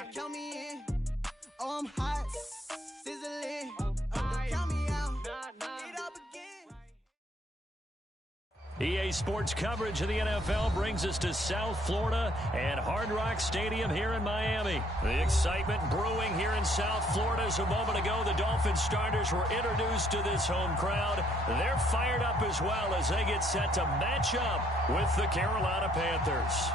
Now count me in. Oh, I'm hot, sizzling. Count me out. It up again. EA Sports coverage of the NFL brings us to South Florida and Hard Rock Stadium here in Miami. The excitement brewing here in South Florida as a moment ago the Dolphins starters were introduced to this home crowd. They're fired up as well as they get set to match up with the Carolina Panthers.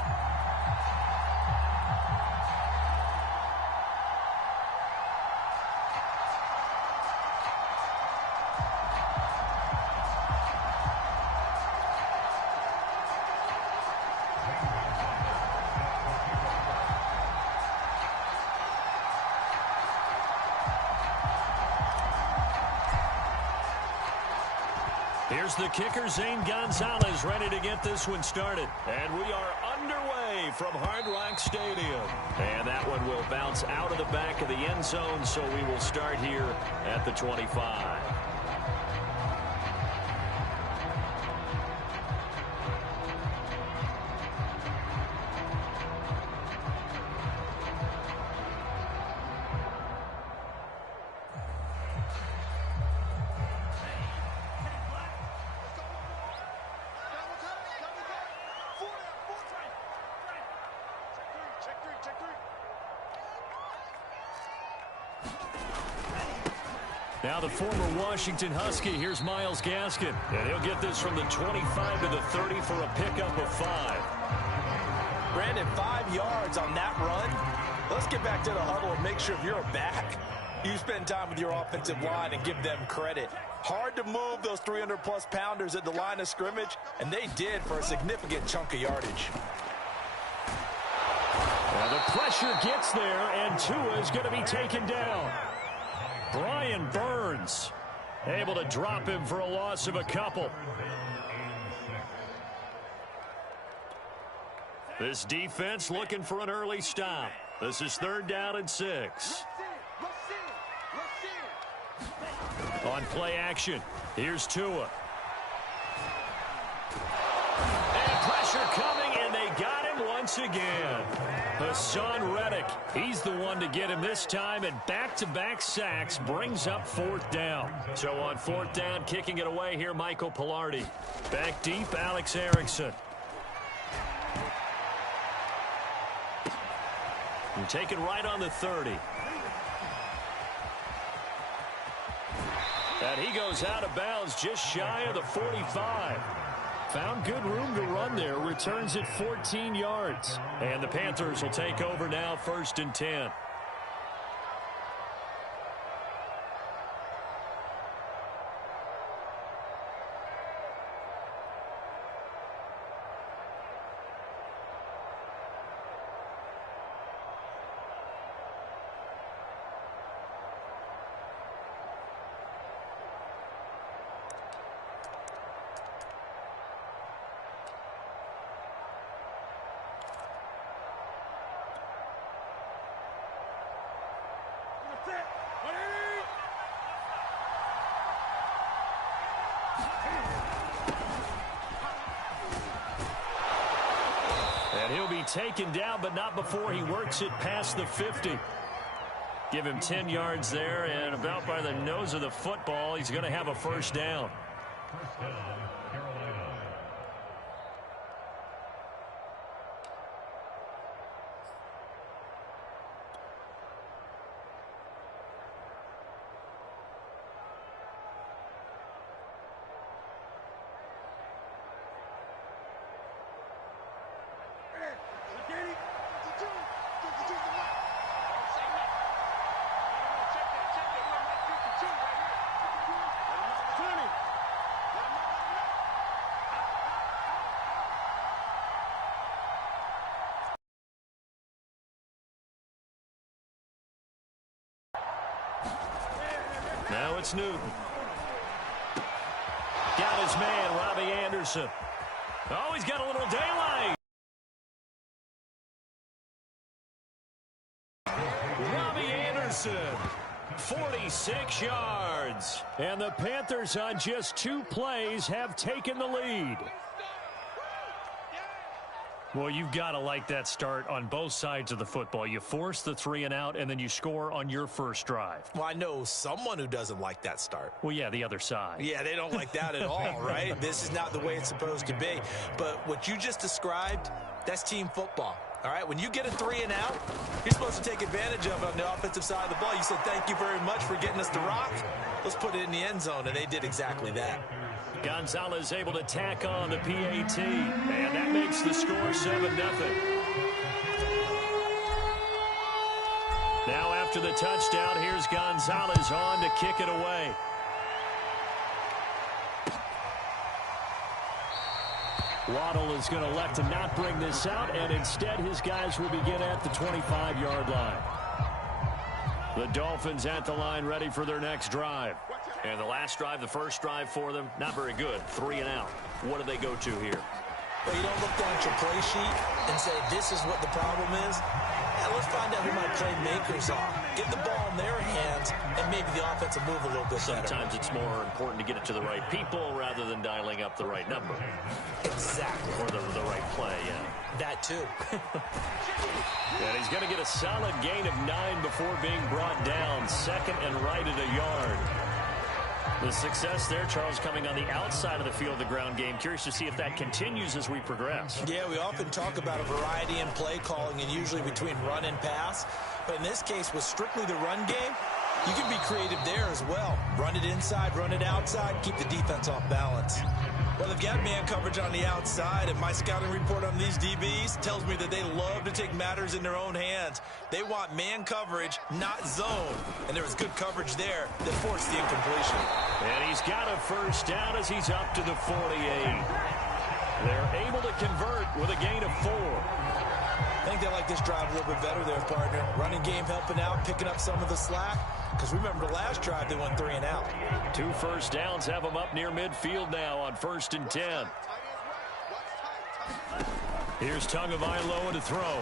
Here's the kicker, Zane Gonzalez, ready to get this one started. And we are underway from Hard Rock Stadium. And that one will bounce out of the back of the end zone, so we will start here at the 25. Now the former Washington Husky, here's Myles Gaskin. And he'll get this from the 25 to the 30 for a pickup of 5. Brandon, 5 yards on that run. Let's get back to the huddle and make sure if you're back, you spend time with your offensive line and give them credit. Hard to move those 300-plus pounders at the line of scrimmage, and they did for a significant chunk of yardage. Well, the pressure gets there, and Tua is going to be taken down. Brian Burns able to drop him for a loss of a couple. This defense looking for an early stop. This is 3rd down and 6. On play action, here's Tua. And pressure coming, and they got him once again. Hassan Reddick, he's the one to get him this time, and back-to-back sacks brings up 4th down. So on 4th down, kicking it away here, Michael Pilardi. Back deep, Alex Erickson. And taken right on the 30. And he goes out of bounds just shy of the 45. Found good room to run there. Returns it 14 yards. And the Panthers will take over now, 1st and 10. And he'll be taken down, but not before he works it past the 50. Give him 10 yards there, and about by the nose of the football, he's going to have a 1st down. Now it's Newton. Got his man, Robbie Anderson. Oh, he's got a little daylight. Robbie Anderson, 46 yards. And the Panthers on just 2 plays have taken the lead. Well, you've got to like that start on both sides of the football. You force the 3 and out, and then you score on your first drive. Well, I know someone who doesn't like that start. Well, yeah, the other side. Yeah, they don't like that at all, right? This is not the way it's supposed to be. But what you just described, that's team football. All right, when you get a 3 and out, you're supposed to take advantage of it on the offensive side of the ball. You said, thank you very much for getting us the rock. Let's put it in the end zone, and they did exactly that. Gonzalez able to tack on the PAT, and that makes the score 7-0. Now after the touchdown, here's Gonzalez on to kick it away. Waddle is going to elect to not bring this out, and instead his guys will begin at the 25-yard line. The Dolphins at the line ready for their next drive. And the last drive, the first drive for them, not very good. 3 and out. What do they go to here? Well, you don't look down at your play sheet and say, this is what the problem is. Yeah, let's find out who my playmakers are. Get the ball in their hands, and maybe the offense will move a little bit better. Sometimes it's more important to get it to the right people rather than dialing up the right number. Exactly. Or the right play, yeah. That too. And he's going to get a solid gain of 9 before being brought down. Second and right at a yard. The success there, Charles, coming on the outside of the field, the ground game. Curious to see if that continues as we progress. Yeah, we often talk about a variety in play calling and usually between run and pass. But in this case, with strictly the run game, you can be creative there as well. Run it inside, run it outside, keep the defense off balance. Well, they've got man coverage on the outside, and my scouting report on these DBs tells me that they love to take matters in their own hands. They want man coverage, not zone. And there was good coverage there that forced the incompletion. And he's got a first down as he's up to the 48. They're able to convert with a gain of 4. I think they like this drive a little bit better there, partner. Running game helping out, picking up some of the slack. Because remember, the last drive, they went 3 and out. 2 first downs have them up near midfield now on 1st and 10. Here's Tagovailoa to throw.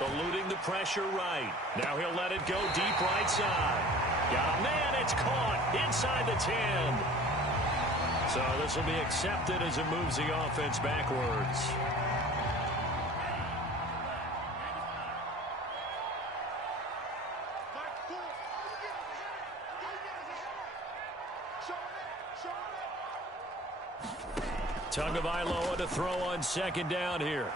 Eluding the pressure right. Now he'll let it go deep right side. Got a man, it's caught inside the 10. So this will be accepted as it moves the offense backwards. Tagovailoa to throw on 2nd down here.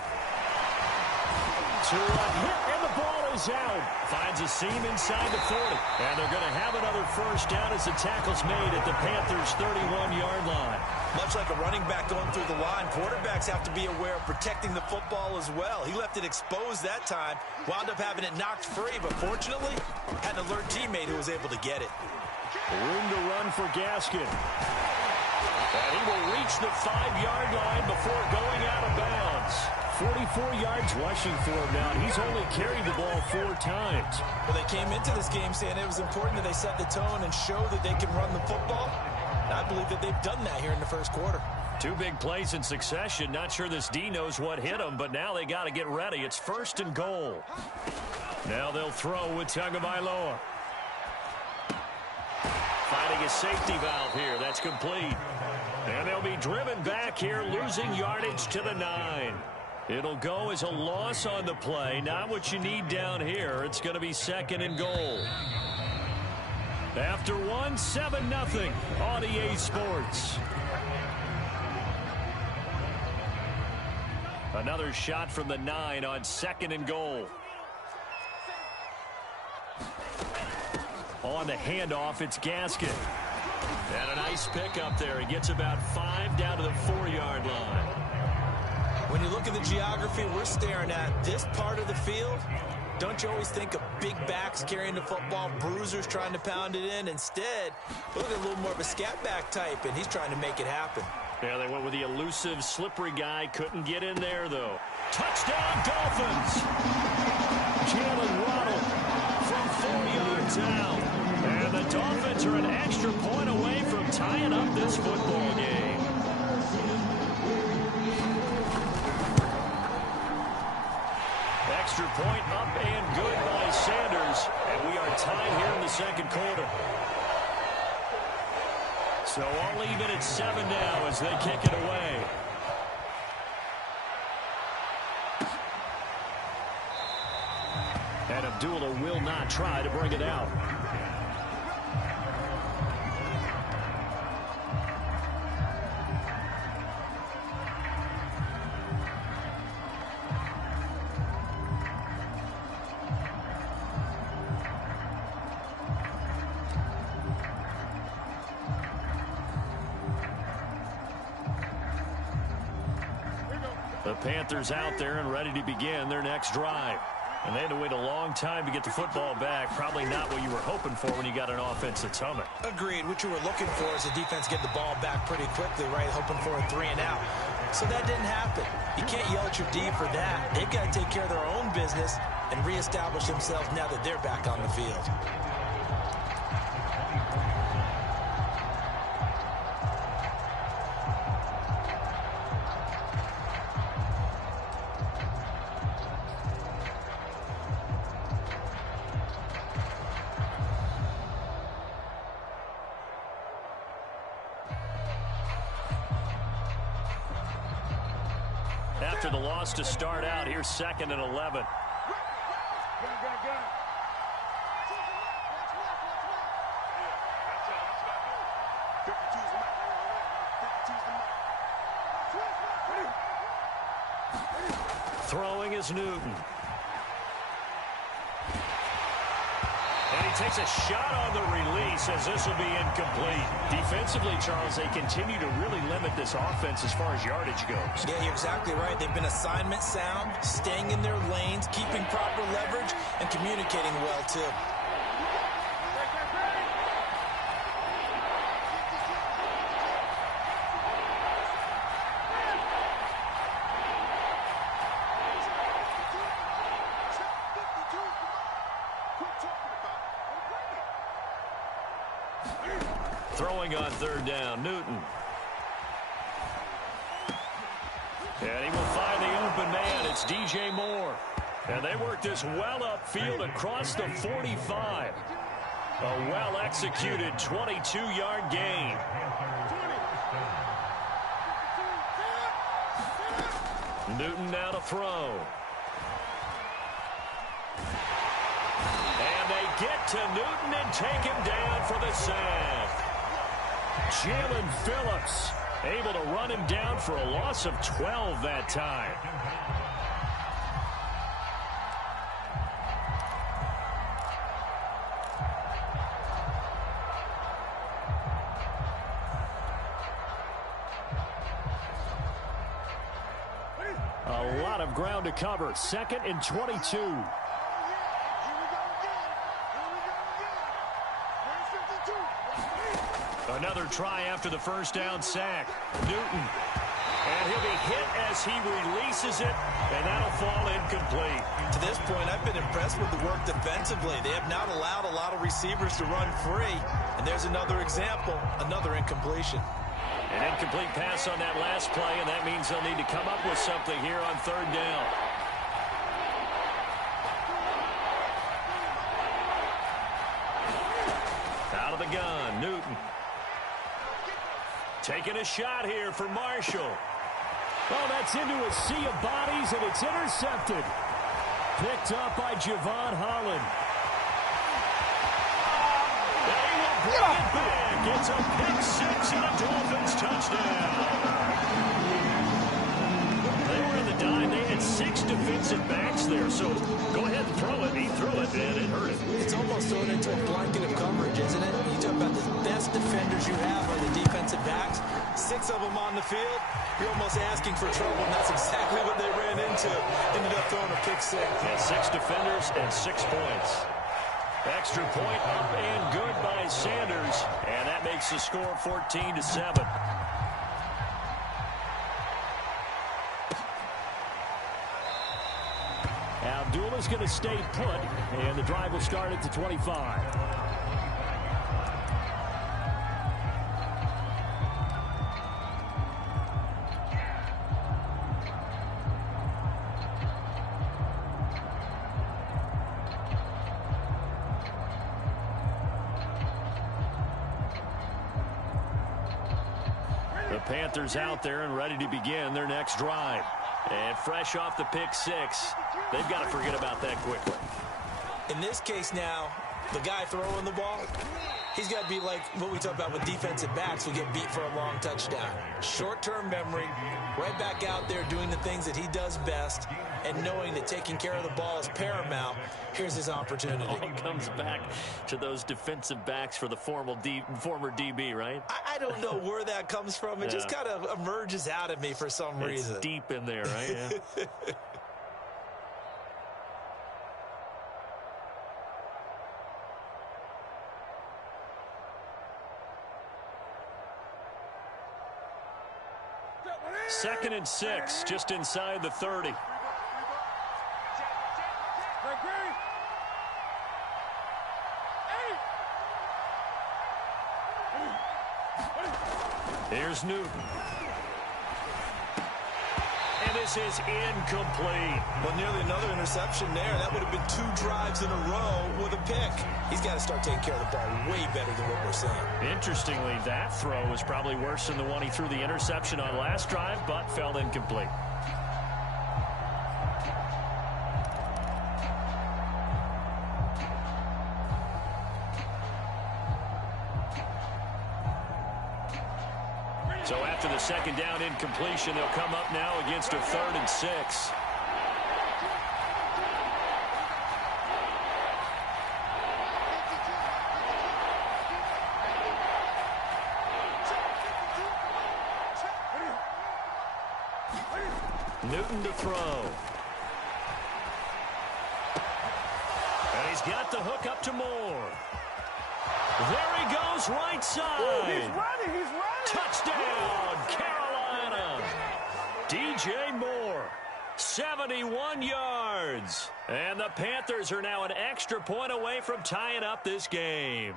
To a hit, and the ball is out. Finds a seam inside the 40. And they're going to have another first down as the tackle's made at the Panthers' 31-yard line. Much like a running back going through the line, quarterbacks have to be aware of protecting the football as well. He left it exposed that time, wound up having it knocked free, but fortunately, had an alert teammate who was able to get it. Room to run for Gaskin. And he will reach the 5-yard line before going out of bounds. 44 yards rushing for him now. He's only carried the ball 4 times. Well, they came into this game saying it was important that they set the tone and show that they can run the football. And I believe that they've done that here in the first quarter. 2 big plays in succession. Not sure this D knows what hit him, but now they got to get ready. It's 1st and goal. Now they'll throw with Tagovailoa. Finding a safety valve here. That's complete. And they'll be driven back here, losing yardage to the 9. It'll go as a loss on the play. Not what you need down here. It's going to be 2nd and goal. After 1, 7-0 on EA Sports. Another shot from the 9 on 2nd and goal. On the handoff, it's Gaskin. And a nice pick up there. He gets about 5 down to the 4-yard line. When you look at the geography we're staring at, this part of the field, don't you always think of big backs carrying the football, bruisers trying to pound it in? Instead, look at a little more of a scat back type, and he's trying to make it happen. Yeah, they went with the elusive, slippery guy. Couldn't get in there, though. Touchdown, Dolphins! Jalen Waddle from 4 yards out. And the Dolphins are an extra point away from tying up this football game. Extra point up and good by Sanders. And we are tied here in the 2nd quarter. So all even at 7 now as they kick it away. And Abdullah will not try to bring it out. The Panthers out there and ready to begin their next drive. And they had to wait a long time to get the football back. Probably not what you were hoping for when you got an offense that's humming. Agreed. What you were looking for is the defense get the ball back pretty quickly, right? Hoping for a 3 and out. So that didn't happen. You can't yell at your D for that. They've got to take care of their own business and reestablish themselves now that they're back on the field. After the loss to start out, here's 2nd and 11. Throwing is Newton. And he takes a shot on the release as this will be incomplete. Defensively, Charles, they continue to really limit this offense as far as yardage goes. Yeah, you're exactly right. They've been assignment sound, staying in their lanes, keeping proper leverage, and communicating well, too. Throwing on 3rd down, Newton. And he will find the open man. It's DJ Moore. And they work this well upfield across the 45. A well-executed 22-yard gain. Newton now to throw. And they get to Newton and take him down for the sack. Jalen Phillips able to run him down for a loss of 12 that time. A lot of ground to cover. 2nd and 22. Another try after the first down sack. Newton. And he'll be hit as he releases it, and that'll fall incomplete. To this point, I've been impressed with the work defensively. They have not allowed a lot of receivers to run free. And there's another example, another incompletion. An incomplete pass on that last play, and that means they'll need to come up with something here on 3rd down. Out of the gun, Newton. Taking a shot here for Marshall. Oh, that's into a sea of bodies, and it's intercepted. Picked up by Javon Holland. They will bring it back. It's a pick 6 and a Dolphins touchdown. They were in the dime. They had 6 defensive backs there, so go ahead and throw it. He threw it, and it hurt him. It's almost thrown into a blanket of coverage, isn't it? You talk about the best defenders you have are the defensive backs. 6 of them on the field. You're almost asking for trouble, and that's exactly what they ran into. Ended up throwing a pick 6. Yeah, 6 defenders and 6 points. Extra point up and good by Sanders, and that makes the score 14-7. Abdullah's going to stay put, and the drive will start at the 25. The Panthers out there and ready to begin their next drive. And fresh off the pick 6, they've got to forget about that quickly. In this case now, the guy throwing the ball, he's got to be like what we talk about with defensive backs who get beat for a long touchdown. Short-term memory, right back out there doing the things that he does best, and knowing that taking care of the ball is paramount. Here's his opportunity. All comes back to those defensive backs for the former DB, right? I don't know where that comes from. It just kind of emerges out of me for some reason. It's deep in there, right? Yeah. Second and 6, just inside the 30. Here's Newton. And this is incomplete. Well, nearly another interception there. That would have been 2 drives in a row with a pick. He's got to start taking care of the ball way better than what we're seeing. Interestingly, that throw was probably worse than the one he threw the interception on last drive, but fell incomplete. So after the second down incompletion, they'll come up now against a 3rd and 6. Newton to throw. And he's got the hook up to Moore. There he goes, right side. Ooh, he's running, he's running. Touchdown, Carolina. DJ Moore, 71 yards. And the Panthers are now an extra point away from tying up this game.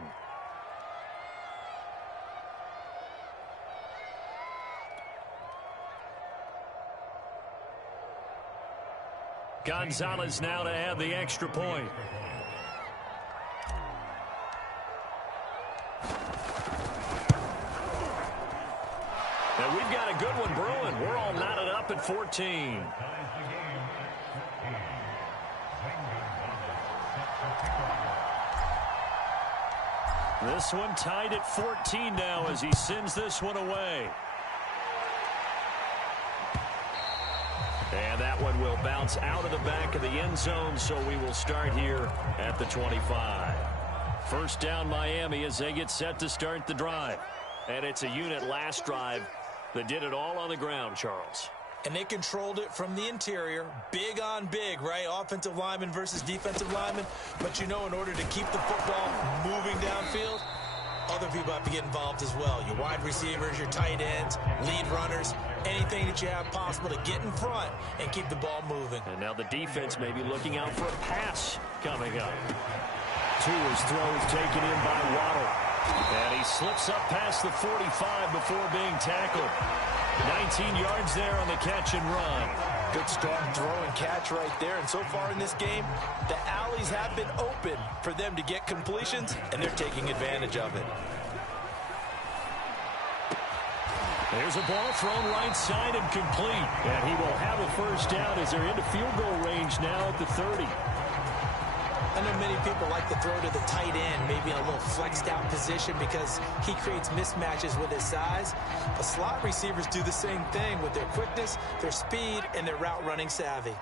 Gonzalez now to add the extra point. And we've got a good one brewing. We're all knotted up at 14. This one tied at 14 now as he sends this one away. And that one will bounce out of the back of the end zone, so we will start here at the 25. First down Miami as they get set to start the drive. And it's a unit last drive that did it all on the ground, Charles. And they controlled it from the interior. Big on big, right? Offensive lineman versus defensive lineman. But you know, in order to keep the football moving downfield, other people have to get involved as well. Your wide receivers, your tight ends, lead runners, anything that you have possible to get in front and keep the ball moving. And now the defense may be looking out for a pass coming up. Tua's throw is taken in by Waddle. And he slips up past the 45 before being tackled. 19 yards there on the catch and run. Good strong throw and catch right there. And so far in this game, the alleys have been open for them to get completions, and they're taking advantage of it. There's a ball thrown right side and complete. And he will have a first down as they're into field goal range now at the 30. I know many people like to throw to the tight end, maybe in a little flexed out position because he creates mismatches with his size. But slot receivers do the same thing with their quickness, their speed, and their route running savvy.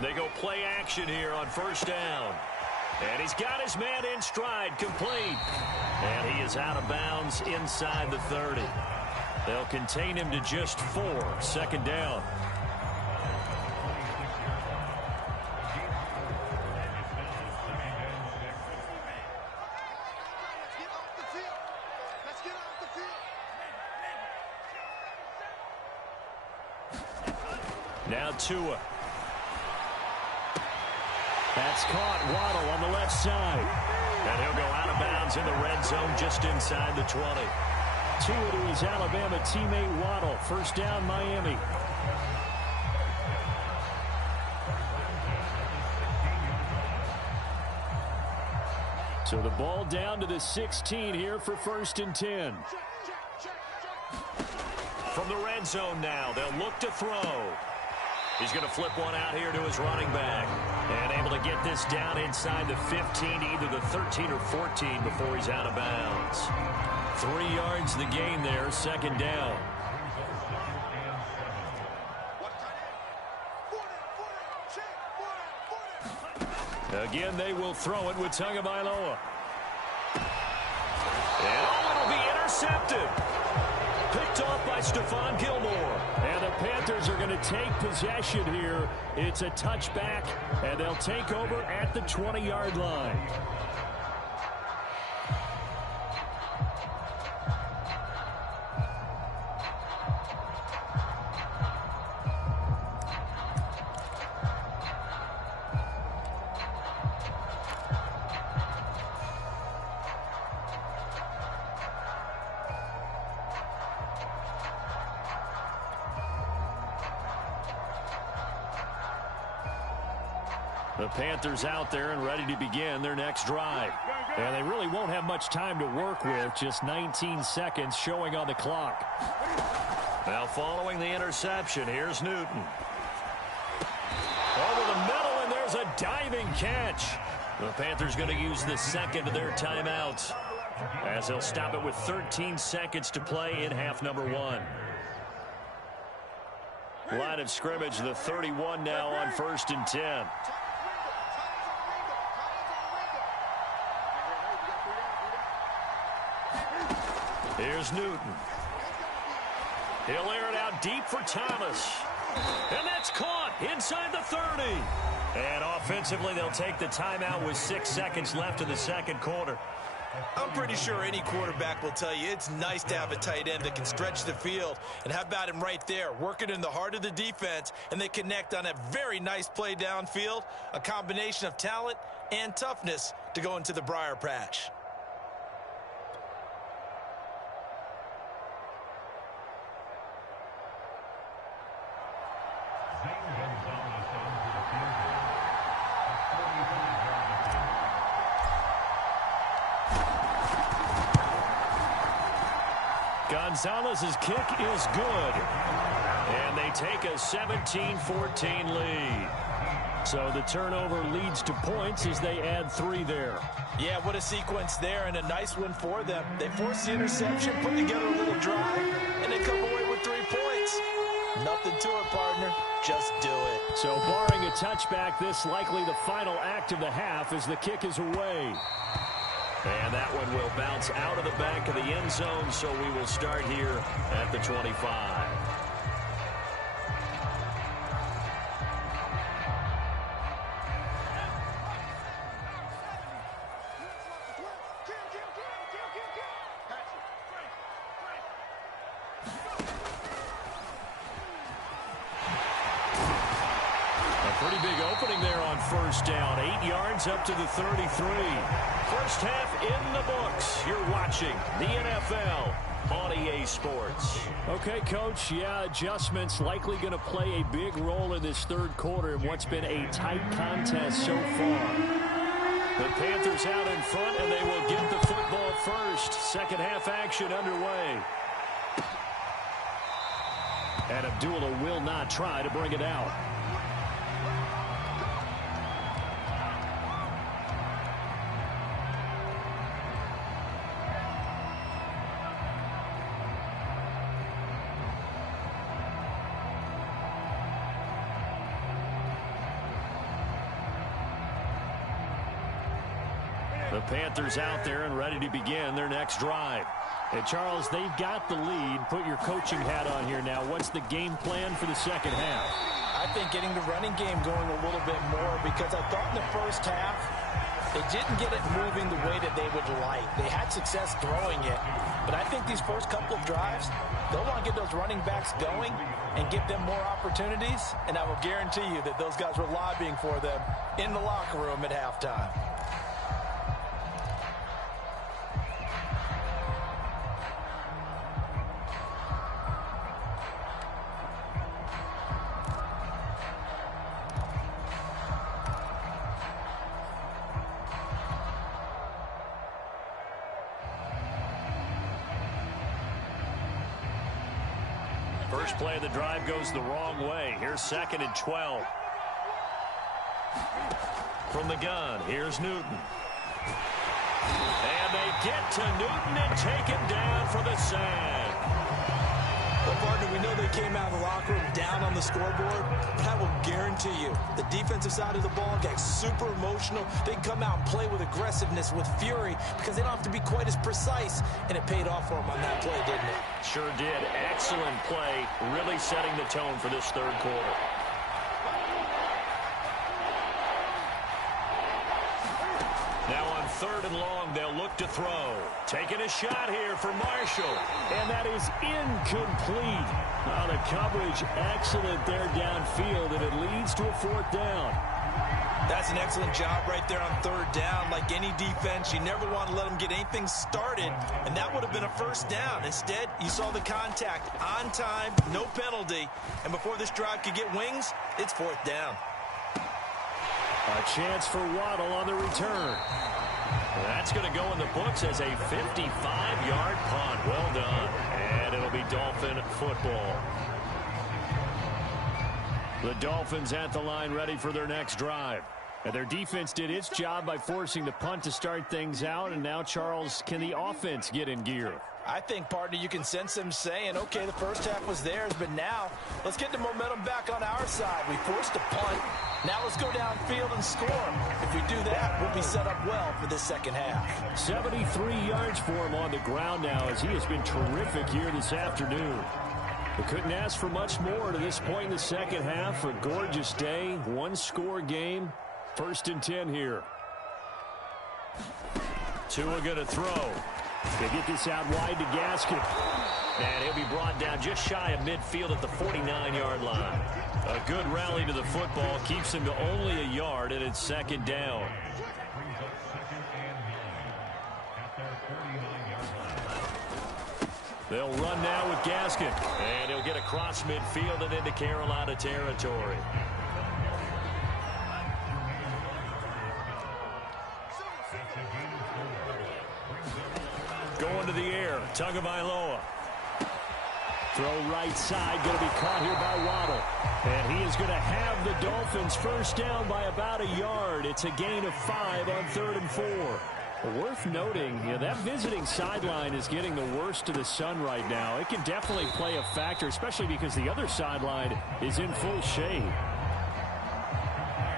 They go play action here on first down. And he's got his man in stride, complete. And he is out of bounds inside the 30. They'll contain him to just 4, second down. Now Tua. That's caught. Waddle on the left side. And he'll go out of bounds in the red zone just inside the 20. Tua to his Alabama teammate Waddle. First down, Miami. So the ball down to the 16 here for 1st and 10. From the red zone now, they'll look to throw. He's going to flip one out here to his running back. And get this down inside the 15, either the 13 or 14 before he's out of bounds. 3 yards the gain there, second down. Again, they will throw it with Tagovailoa. And it'll be intercepted. Picked off by Stephon Gilmore. And the Panthers are going to take possession here. It's a touchback, and they'll take over at the 20-yard line. The Panthers out there and ready to begin their next drive. And they really won't have much time to work with, just 19 seconds showing on the clock. Now following the interception, here's Newton. Over the middle, and there's a diving catch. The Panthers going to use the second of their timeouts, as they'll stop it with 13 seconds to play in half number 1. Line of scrimmage, the 31 now on 1st and 10. Here's Newton. He'll air it out deep for Thomas. And that's caught inside the 30. And offensively, they'll take the timeout with 6 seconds left in the second quarter. I'm pretty sure any quarterback will tell you it's nice to have a tight end that can stretch the field. And how about him right there, working in the heart of the defense, and they connect on a very nice play downfield, a combination of talent and toughness to go into the briar patch. Gonzalez's kick is good. And they take a 17-14 lead. So the turnover leads to points as they add 3 there. Yeah, what a sequence there, and a nice one for them. They force the interception, put together a little drive, and then come away with 3 points. Nothing to it, partner. Just do it. So barring a touchback, this likely the final act of the half as the kick is away. And that one will bounce out of the back of the end zone, so we will start here at the 25. Pretty big opening there on first down. 8 yards up to the 33. First half in the books. You're watching the NFL on EA Sports. Okay, Coach. Yeah, adjustments likely going to play a big role in this third quarter in what's been a tight contest so far. The Panthers out in front, and they will get the football first. Second half action underway. And Abdullah will not try to bring it out. The Panthers out there and ready to begin their next drive. And Charles, they've got the lead. Put your coaching hat on here now. What's the game plan for the second half? I think getting the running game going a little bit more, because I thought in the first half they didn't get it moving the way that they would like. They had success throwing it, but I think these first couple of drives, they'll want to get those running backs going and give them more opportunities, and I will guarantee you that those guys were lobbying for them in the locker room at halftime. First play of the drive goes the wrong way. Here's 2nd and 12. From the gun, here's Newton. And they get to Newton and take him down for the sack. Well, partner, we know they came out of the locker room down on the scoreboard, but I will guarantee you the defensive side of the ball gets super emotional. They can come out and play with aggressiveness, with fury, because they don't have to be quite as precise, and it paid off for them on that play, didn't it? Sure did. Excellent play, really setting the tone for this third quarter. Now on 3rd and long, they'll look to throw. Taking a shot here for Marshall. And that is incomplete. Oh, the coverage excellent there downfield, and it leads to a 4th down. That's an excellent job right there on 3rd down. Like any defense, you never want to let them get anything started, and that would have been a 1st down. Instead, you saw the contact on time, no penalty, and before this drive could get wings, it's 4th down. A chance for Waddle on the return. That's going to go in the books as a 55-yard punt. Well done. And it'll be Dolphin football. The Dolphins at the line ready for their next drive. And their defense did its job by forcing the punt to start things out. And now, Charles, can the offense get in gear? I think, partner, you can sense them saying, okay, the first half was theirs, but now let's get the momentum back on our side. We forced a punt. Now let's go downfield and score. If we do that, we'll be set up well for this second half. 73 yards for him on the ground now, as he has been terrific here this afternoon. We couldn't ask for much more to this point in the second half. A gorgeous day, one-score game. 1st and 10 here. Tua going to throw. They get this out wide to Gaskin. And he'll be brought down just shy of midfield at the 49-yard line. A good rally to the football keeps him to only a yard, and it's 2nd down. They'll run now with Gaskin. And he'll get across midfield and into Carolina territory. Going to the air, Tagovailoa. Throw right side, going to be caught here by Waddle. And he is going to have the Dolphins 1st down by about a yard. It's a gain of 5 on 3rd and 4. Worth noting, that visiting sideline is getting the worst of the sun right now. It can definitely play a factor, especially because the other sideline is in full shade.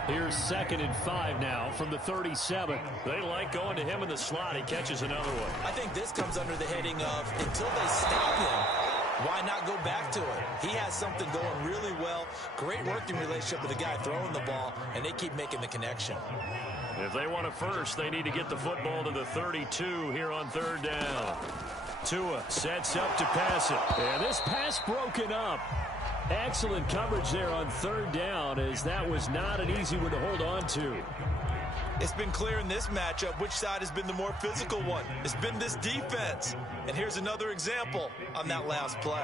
Here's 2nd and 5 now from the 37. They like going to him in the slot. He catches another one. I think this comes under the heading of until they stop him, why not go back to it? He has something going really well. Great working relationship with the guy throwing the ball, and they keep making the connection. If they want a first, they need to get the football to the 32 here on 3rd down. Tua sets up to pass it. And this pass broken up. Excellent coverage there on 3rd down, as that was not an easy one to hold on to. It's been clear in this matchup which side has been the more physical one. It's been this defense. And here's another example on that last play.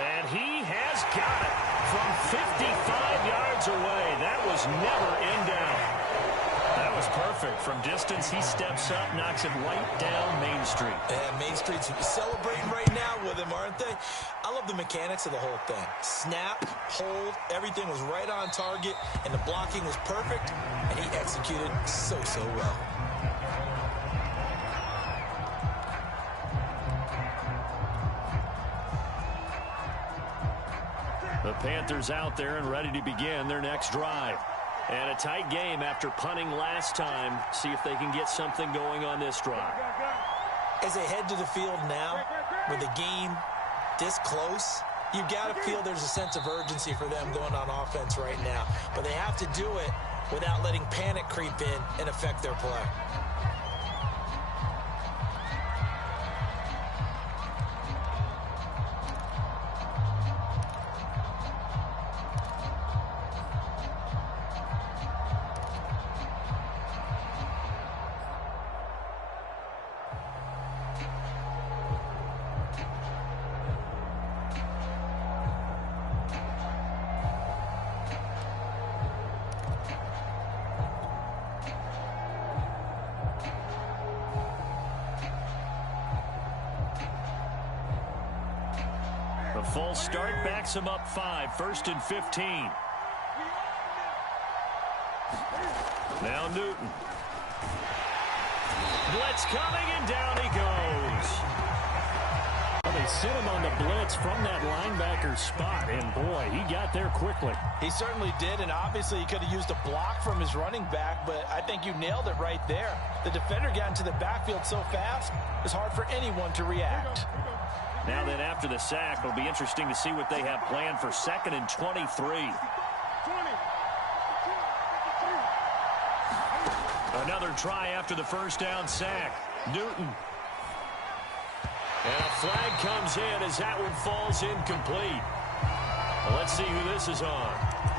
And he has got it from 55 yards away. That was never in down. That was perfect. From distance, he steps up, knocks it right down Main Street. And Main Street's celebrating right now with him, aren't they? I love the mechanics of the whole thing. Snap, hold, everything was right on target, and the blocking was perfect, and he executed so well. The Panthers out there and ready to begin their next drive. And a tight game after punting last time. See if they can get something going on this drive. As they head to the field now, with the game this close, you've got to feel there's a sense of urgency for them going on offense right now. But they have to do it without letting panic creep in and affect their play. The full start backs him up 5, 1st and 15. Now Newton. Blitz coming, and down he goes. Well, they sent him on the blitz from that linebacker spot, and boy, he got there quickly. He certainly did, and obviously he could have used a block from his running back, but I think you nailed it right there. The defender got into the backfield so fast, it's hard for anyone to react. Now then, after the sack, it'll be interesting to see what they have planned for 2nd and 23. Another try after the first down sack. Newton. And a flag comes in as that one falls incomplete. Well, let's see who this is on.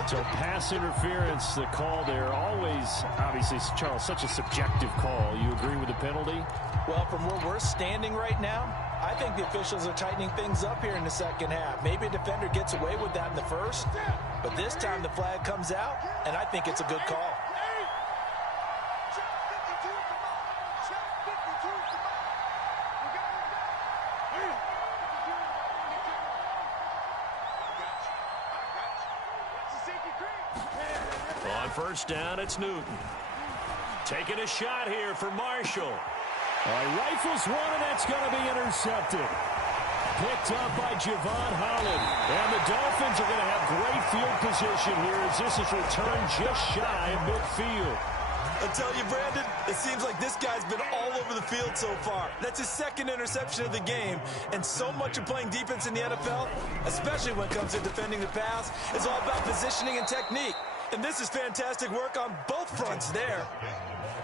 So pass interference, the call there. Always, obviously, Charles, such a subjective call. You agree with the penalty? Well, from where we're standing right now, I think the officials are tightening things up here in the second half. Maybe a defender gets away with that in the first, but this time the flag comes out, and I think it's a good call. On first down, it's Newton. Taking a shot here for Marshall. All right, rifles one, and that's going to be intercepted. Picked up by Javon Holland. And the Dolphins are going to have great field position here as this is returned just shy of midfield. I tell you, Brandon, it seems like this guy's been all over the field so far. That's his 2nd interception of the game. And so much of playing defense in the NFL, especially when it comes to defending the pass, is all about positioning and technique. And this is fantastic work on both fronts there.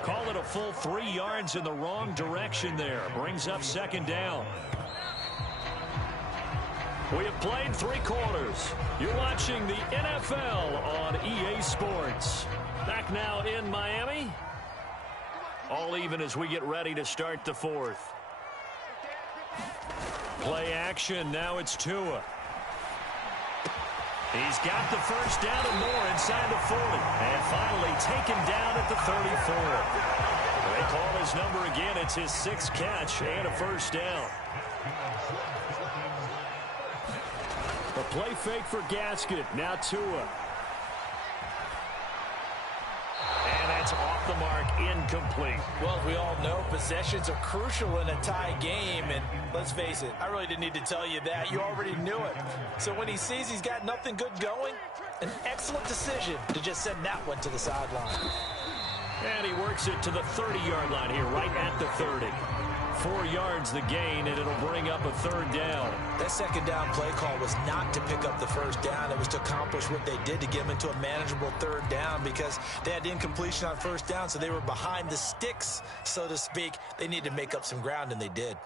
Call it a full 3 yards in the wrong direction there. Brings up 2nd down. We have played 3 quarters. You're watching the NFL on EA Sports. Back now in Miami. All even as we get ready to start the 4th. Play action. Now it's Tua. He's got the first down and more inside the 40. And finally taken down at the 34. They call his number again. It's his 6th catch and a first down. A play fake for Gasket. Now Tua. And that's off the mark, incomplete. Well, we all know possessions are crucial in a tie game, and let's face it, I really didn't need to tell you that. You already knew it. So when he sees he's got nothing good going, an excellent decision to just send that one to the sideline. And he works it to the 30-yard line here, right at the 30. 4 yards the gain, and it'll bring up a 3rd down. That 2nd down play call was not to pick up the first down. It was to accomplish what they did to get them into a manageable 3rd down because they had incompletion on first down, so they were behind the sticks, so to speak. They needed to make up some ground, and they did.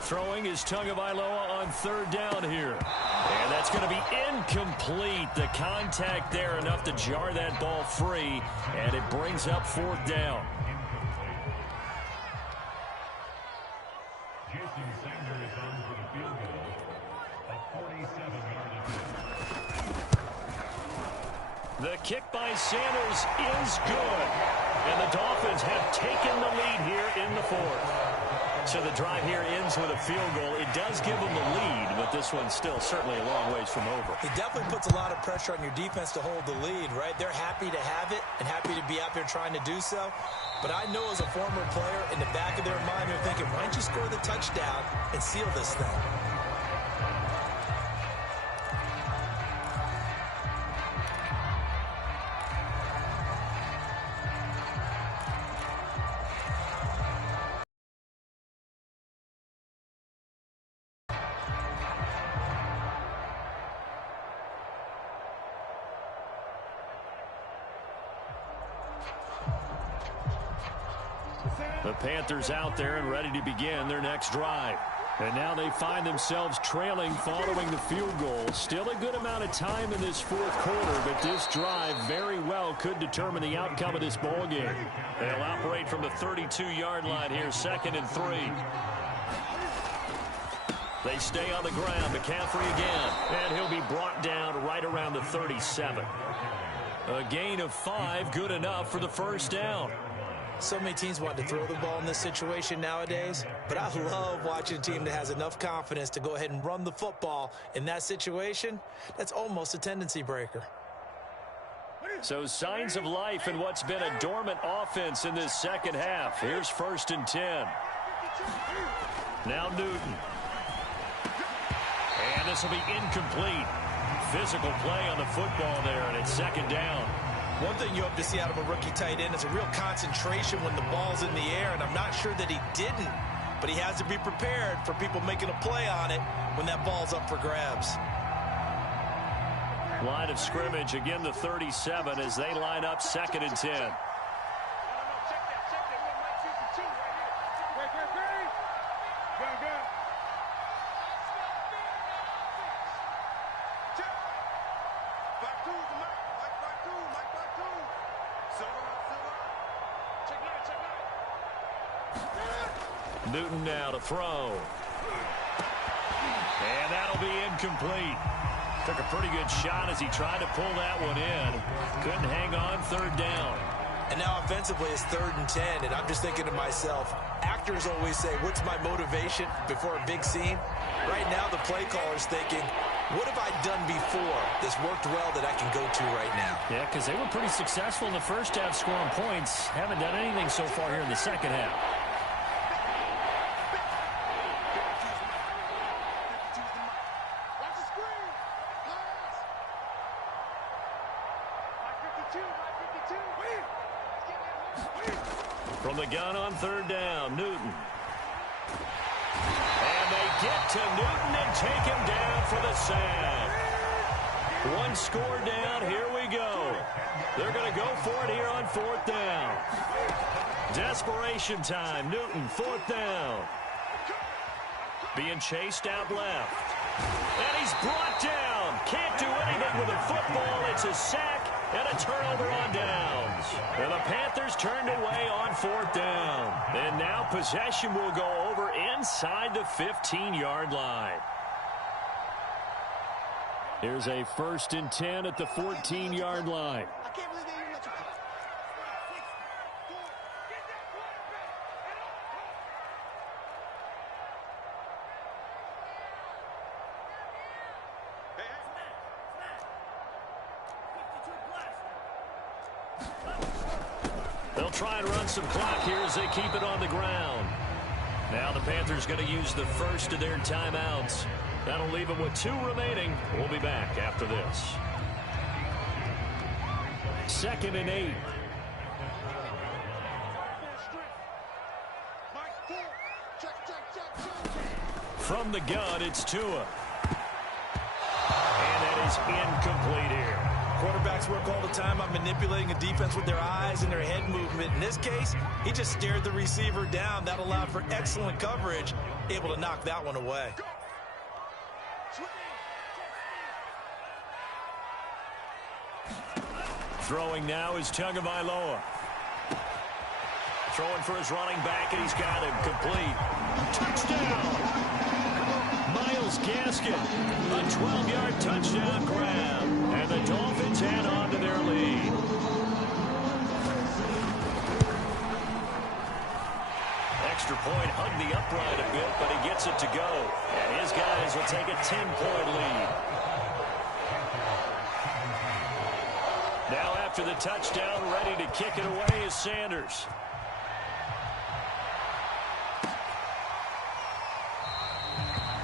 Throwing is Tagovailoa on 3rd down here. And that's going to be incomplete. The contact there enough to jar that ball free, and it brings up 4th down. The kick by Sanders is good. And the Dolphins have taken the lead here in the 4th. So the drive here ends with a field goal. It does give them the lead, but this one's still certainly a long ways from over. It definitely puts a lot of pressure on your defense to hold the lead, right? They're happy to have it and happy to be out there trying to do so. But I know as a former player, in the back of their mind, they're thinking, why don't you score the touchdown and seal this thing? The Panthers out there and ready to begin their next drive. And now they find themselves trailing following the field goal. Still a good amount of time in this 4th quarter, but this drive very well could determine the outcome of this ball game. They'll operate from the 32-yard line here, 2nd and 3. They stay on the ground. McCaffrey again, and he'll be brought down right around the 37. A gain of 5, good enough for the first down. So many teams want to throw the ball in this situation nowadays, but I love watching a team that has enough confidence to go ahead and run the football in that situation. That's almost a tendency breaker. So signs of life in what's been a dormant offense in this second half. Here's 1st and 10. Now Newton. And this will be incomplete. Physical play on the football there, and it's 2nd down. One thing you hope to see out of a rookie tight end is a real concentration when the ball's in the air, and I'm not sure that he didn't, but he has to be prepared for people making a play on it when that ball's up for grabs. Line of scrimmage, again the 37 as they line up 2nd and 10. Newton now to throw. And that'll be incomplete. Took a pretty good shot as he tried to pull that one in. Couldn't hang on, 3rd down. And now offensively it's 3rd and 10, and I'm just thinking to myself, actors always say, what's my motivation before a big scene? Right now the play caller's thinking, what have I done before that's worked well that I can go to right now? Yeah, because they were pretty successful in the first half scoring points. Haven't done anything so far here in the second half. From the gun on 3rd down, Newton. And they get to Newton and take him down for the sack. One score down, here we go. They're going to go for it here on 4th down. Desperation time, Newton, 4th down. Being chased out left. And he's brought down. Can't do anything with a football. It's a sack and a turnover on downs. And the Panthers turned away on 4th down. And now possession will go over inside the 15-yard line. Here's a 1st and 10 at the 14-yard line. I can't believe they even let you play. They'll try and run some clock here as they keep it on the ground. Now the Panthers going to use the first of their timeouts. That'll leave them with 2 remaining. We'll be back after this. 2nd and 8. From the gun, it's Tua. And that is incomplete here. Quarterbacks work all the time on manipulating a defense with their eyes and their head movement. In this case, he just stared the receiver down. That allowed for excellent coverage, able to knock that one away. Throwing now is Tagovailoa. Throwing for his running back, and he's got him complete. Touchdown! Myles Gaskin, a 12-yard touchdown grab. And the Dolphins add on to their lead. Extra point, hugged the upright a bit, but he gets it to go. And his guys will take a 10-point lead. Now after the touchdown, ready to kick it away is Sanders.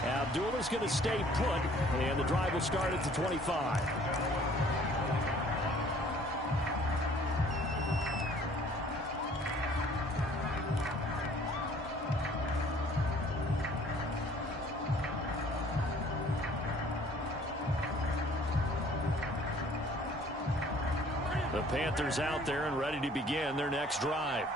Abdullah's going to stay put, and the drive will start at the 25. The Panthers out there and ready to begin their next drive.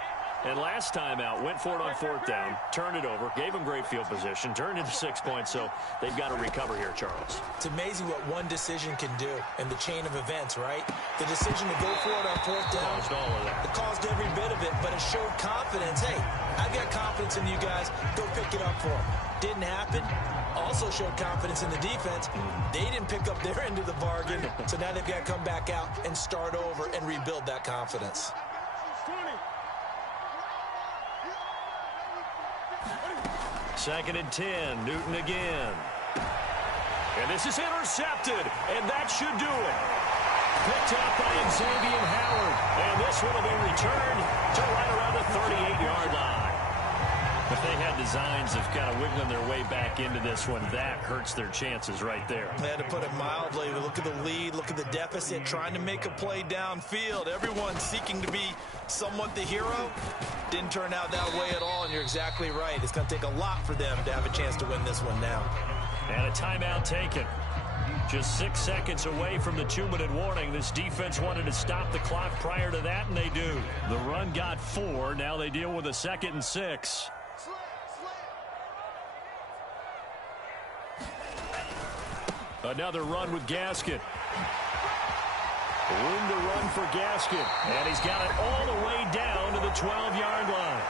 And last time out, went for it on 4th down, turned it over, gave them great field position, turned into 6 points, so they've got to recover here, Charles. It's amazing what one decision can do in the chain of events, right? The decision to go for it on 4th down. Caused all of that. It caused every bit of it, but it showed confidence. Hey, I've got confidence in you guys. Go pick it up for them. Didn't happen. Also showed confidence in the defense. They didn't pick up their end of the bargain, so now they've got to come back out and start over and rebuild that confidence. 2nd and 10, Newton again. And this is intercepted, and that should do it. Picked up by Xavier Howard. And this one will be returned to right around the 38-yard line. If they had designs of kind of wiggling their way back into this one, that hurts their chances right there. They had to put it mildly. Look at the lead, look at the deficit, trying to make a play downfield. Everyone seeking to be somewhat the hero. Didn't turn out that way at all, and you're exactly right. It's going to take a lot for them to have a chance to win this one now. And a timeout taken. Just 6 seconds away from the 2-minute warning. This defense wanted to stop the clock prior to that, and they do. The run got 4. Now they deal with a 2nd and 6. Another run with Gaskin. Room to run for Gaskin. And he's got it all the way down to the 12-yard line.